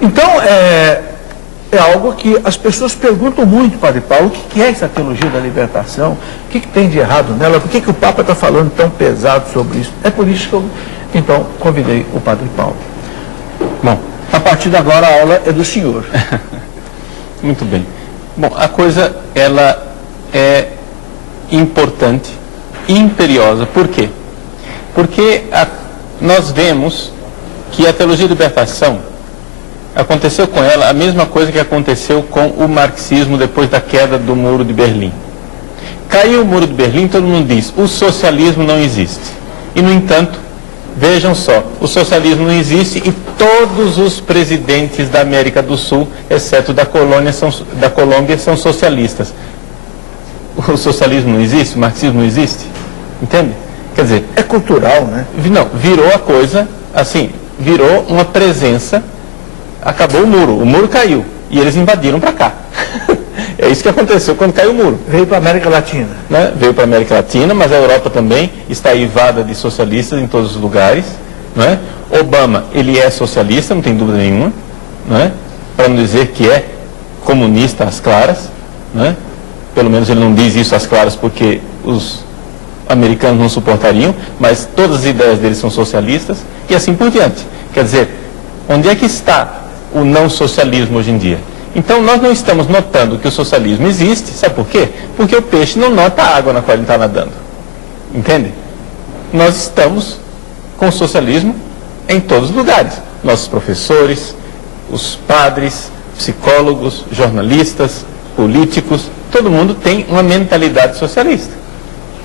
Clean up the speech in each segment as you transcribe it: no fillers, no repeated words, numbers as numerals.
Então, é algo que as pessoas perguntam muito, Padre Paulo, o que é essa teologia da libertação? O que tem de errado nela? Por que o Papa está falando tão pesado sobre isso? É por isso que eu, então, convidei o Padre Paulo. Bom, a partir de agora a aula é do senhor. Muito bem. Bom, a coisa, ela é importante, imperiosa. Por quê? Porque nós vemos que a teologia da libertação aconteceu com ela a mesma coisa que aconteceu com o marxismo depois da queda do Muro de Berlim. Caiu o Muro de Berlim, todo mundo diz, o socialismo não existe. E, no entanto, vejam só, o socialismo não existe e todos os presidentes da América do Sul, exceto da Colômbia, são socialistas. O socialismo não existe, o marxismo não existe. Entende? Quer dizer, é cultural, né? Não, virou a coisa, assim, virou uma presença. Acabou o muro caiu e eles invadiram para cá. É isso que aconteceu quando caiu o muro. Veio para a América Latina. Né? Veio para a América Latina, mas a Europa também está eivada de socialistas em todos os lugares. Né? Obama, ele é socialista, não tem dúvida nenhuma, né? Para não dizer que é comunista às claras. Né? Pelo menos ele não diz isso às claras porque os americanos não suportariam, mas todas as ideias dele são socialistas e assim por diante. Quer dizer, onde é que está o não socialismo hoje em dia? Então nós não estamos notando que o socialismo existe, sabe por quê? Porque o peixe não nota a água na qual ele está nadando. Entende? Nós estamos com o socialismo em todos os lugares. Nossos professores, os padres, psicólogos, jornalistas, políticos, todo mundo tem uma mentalidade socialista.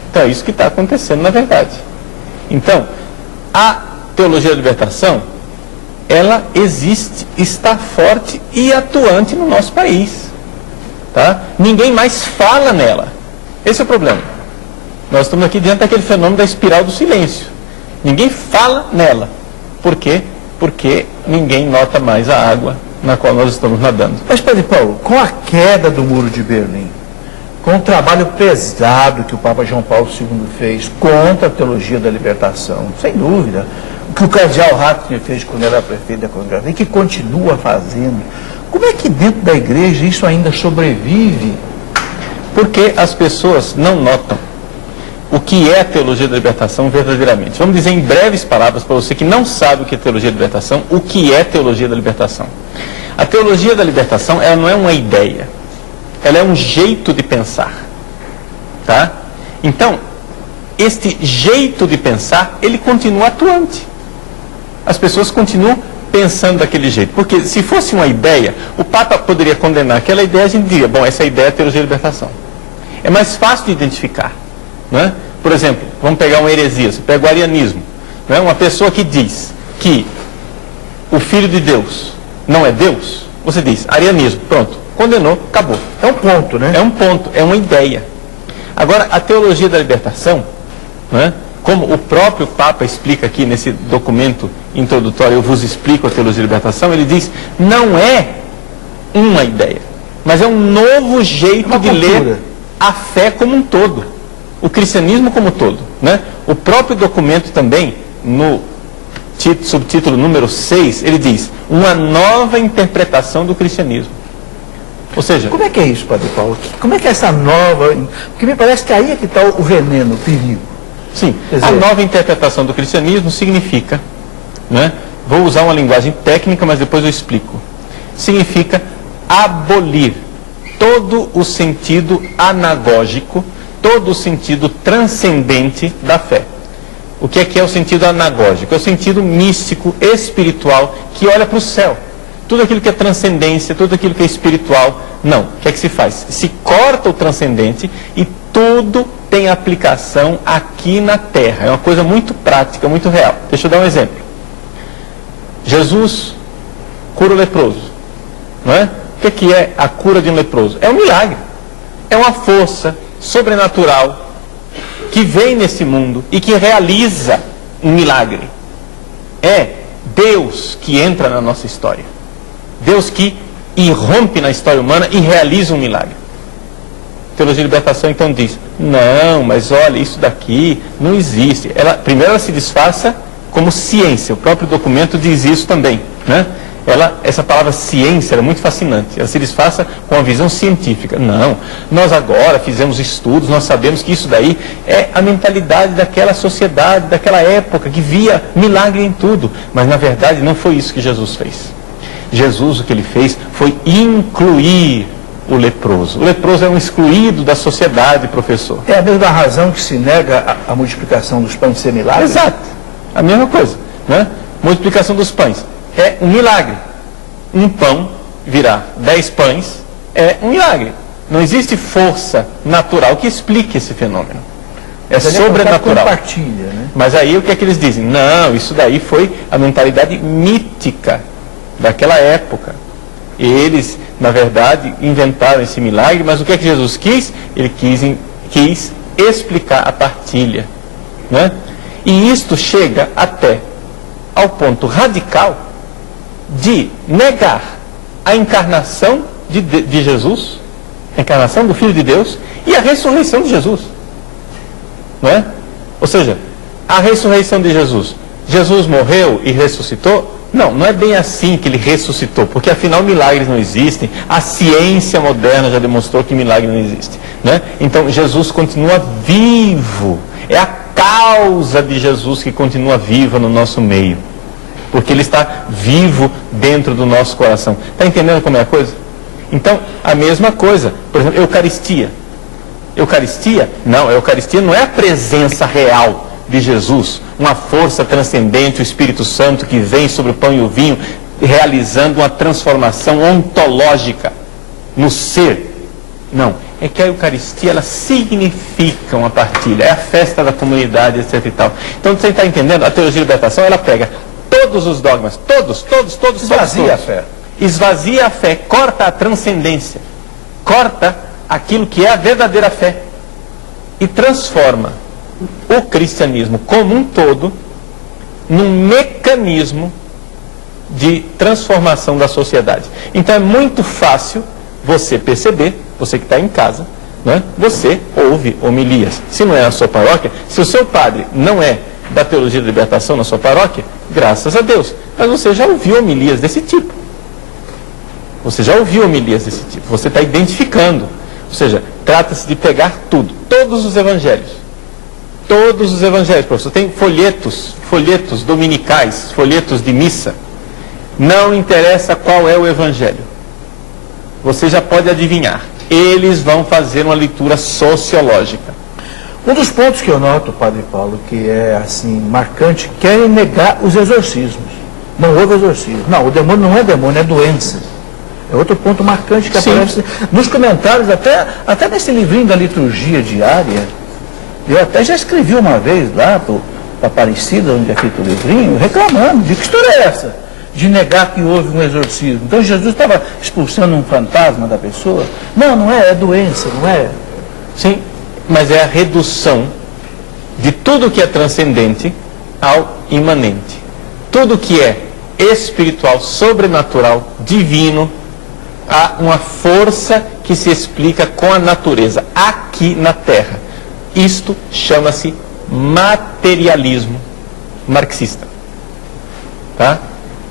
Então é isso que está acontecendo na verdade. Então, a teologia da libertação, ela existe, está forte e atuante no nosso país. Tá? Ninguém mais fala nela. Esse é o problema. Nós estamos aqui diante daquele fenômeno da espiral do silêncio. Ninguém fala nela. Por quê? Porque ninguém nota mais a água na qual nós estamos nadando. Mas, Padre Paulo, com a queda do Muro de Berlim, com o trabalho pesado que o Papa João Paulo II fez contra a teologia da libertação, sem dúvida, o que o cardeal Ratzinger fez quando era prefeito da congregação, e que continua fazendo, como é que dentro da igreja isso ainda sobrevive? Porque as pessoas não notam o que é a teologia da libertação verdadeiramente. Vamos dizer em breves palavras para você que não sabe o que é teologia da libertação, o que é teologia da libertação. A teologia da libertação, ela não é uma ideia, ela é um jeito de pensar. Tá? Então, este jeito de pensar, ele continua atuante. As pessoas continuam pensando daquele jeito. Porque se fosse uma ideia, o Papa poderia condenar aquela ideia e a gente diria, bom, essa ideia é a teologia da libertação. É mais fácil de identificar. Né? Por exemplo, vamos pegar uma heresia, você pega o arianismo. Né? Uma pessoa que diz que o Filho de Deus não é Deus, você diz, arianismo, pronto, condenou, acabou. É um ponto, né? É um ponto, é uma ideia. Agora, a teologia da libertação, né? Como o próprio Papa explica aqui nesse documento introdutório, eu vos explico a teologia da libertação, ele diz, não é uma ideia, mas é um novo jeito de ler a fé como um todo, o cristianismo como um todo. Né? O próprio documento também, no subtítulo número 6, ele diz, uma nova interpretação do cristianismo. Ou seja... Como é que é isso, Padre Paulo? Como é que é essa nova... Porque me parece que aí é que está o veneno, o perigo. Sim, a nova interpretação do cristianismo significa, né, vou usar uma linguagem técnica, mas depois eu explico, significa abolir todo o sentido anagógico, todo o sentido transcendente da fé. O que é o sentido anagógico? É o sentido místico, espiritual, que olha para o céu. Tudo aquilo que é transcendência, tudo aquilo que é espiritual, não. O que é que se faz? Se corta o transcendente e tudo tem aplicação aqui na terra. É uma coisa muito prática, muito real. Deixa eu dar um exemplo. Jesus cura o leproso. Não é? O que é a cura de um leproso? É um milagre. É uma força sobrenatural que vem nesse mundo e que realiza um milagre. É Deus que entra na nossa história. Deus que irrompe na história humana e realiza um milagre. A teologia de libertação então diz, não, mas olha, isso daqui não existe. Primeiro ela se disfarça como ciência, o próprio documento diz isso também. Né? Essa palavra ciência é muito fascinante. Ela se disfarça com a visão científica. Não, nós agora fizemos estudos, nós sabemos que isso daí é a mentalidade daquela sociedade, daquela época, que via milagre em tudo. Mas na verdade não foi isso que Jesus fez. Jesus, o que ele fez foi incluir o leproso. O leproso é um excluído da sociedade, professor. É a mesma razão que se nega a multiplicação dos pães ser milagre? Exato, a mesma coisa, né? Multiplicação dos pães é um milagre. Um pão virar 10 pães é um milagre. Não existe força natural que explique esse fenômeno. É sobrenatural. Compartilha, né? Mas aí o que é que eles dizem? Não, isso daí foi a mentalidade mítica daquela época. Eles, na verdade, inventaram esse milagre, mas o que é que Jesus quis? Ele quis explicar a partilha, né? E isto chega até ao ponto radical de negar a encarnação de Jesus, a encarnação do Filho de Deus e a ressurreição de Jesus, não é? Ou seja, a ressurreição de Jesus. Jesus morreu e ressuscitou? Não, não é bem assim que ele ressuscitou, porque afinal milagres não existem, a ciência moderna já demonstrou que milagre não existe, né? Então Jesus continua vivo, é a causa de Jesus que continua viva no nosso meio, porque ele está vivo dentro do nosso coração. Está entendendo como é a coisa? Então, a mesma coisa, por exemplo, Eucaristia. Eucaristia? Não, a Eucaristia não é a presença real de Jesus, uma força transcendente, o Espírito Santo que vem sobre o pão e o vinho, realizando uma transformação ontológica no ser. Não, é que a Eucaristia, ela significa uma partilha, é a festa da comunidade, etc e tal. Então, você está entendendo? A teologia de libertação, ela pega todos os dogmas, todos. Esvazia a fé. Esvazia a fé, corta a transcendência, corta aquilo que é a verdadeira fé e transforma o cristianismo como um todo num mecanismo de transformação da sociedade. Então é muito fácil você perceber, você que está em casa, né? Você ouve homilias. Se não é na sua paróquia, se o seu padre não é da teologia da libertação na sua paróquia, graças a Deus, mas você já ouviu homilias desse tipo. Você já ouviu homilias desse tipo. Você está identificando. Ou seja, trata-se de pegar tudo, todos os evangelhos. Todos os evangelhos, professor. Tem folhetos dominicais, folhetos de missa. Não interessa qual é o evangelho. Você já pode adivinhar. Eles vão fazer uma leitura sociológica. Um dos pontos que eu noto, Padre Paulo, que é assim marcante, querem negar os exorcismos. Não houve exorcismo. Não, o demônio não é demônio, é doença. É outro ponto marcante que aparece nos comentários, até nesse livrinho da liturgia diária. Eu até já escrevi uma vez lá para Aparecida, onde é feito o livrinho, reclamando de que história é essa? De negar que houve um exorcismo. Então Jesus estava expulsando um fantasma da pessoa? Não, não é, é doença, não é? Sim, mas é a redução de tudo que é transcendente ao imanente. Tudo que é espiritual, sobrenatural, divino, há uma força que se explica com a natureza, aqui na Terra. Isto chama-se materialismo marxista. Tá?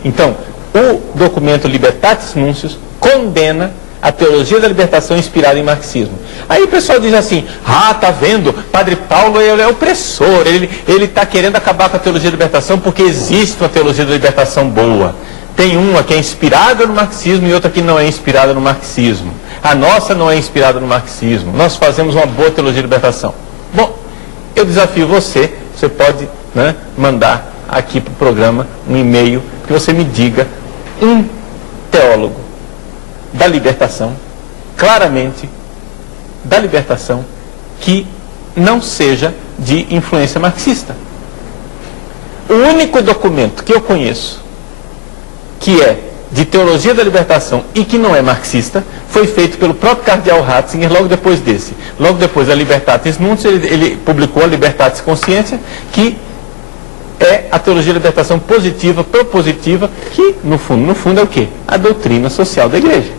Então, o documento Libertatis Nuncius condena a teologia da libertação inspirada em marxismo. Aí o pessoal diz assim, tá vendo, Padre Paulo ele é opressor, ele está querendo acabar com a teologia da libertação porque existe uma teologia da libertação boa. Tem uma que é inspirada no marxismo e outra que não é inspirada no marxismo. A nossa não é inspirada no marxismo. Nós fazemos uma boa teologia de libertação. Bom, eu desafio você pode, né, mandar aqui para o programa um e-mail que você me diga um teólogo da libertação, claramente da libertação, que não seja de influência marxista. O único documento que eu conheço que é de teologia da libertação e que não é marxista, foi feito pelo próprio cardeal Ratzinger logo depois desse. Logo depois da Libertatis Nuncius, ele publicou a Libertatis Conscientia, que é a teologia da libertação positiva, propositiva, que no fundo é o quê? A doutrina social da Igreja.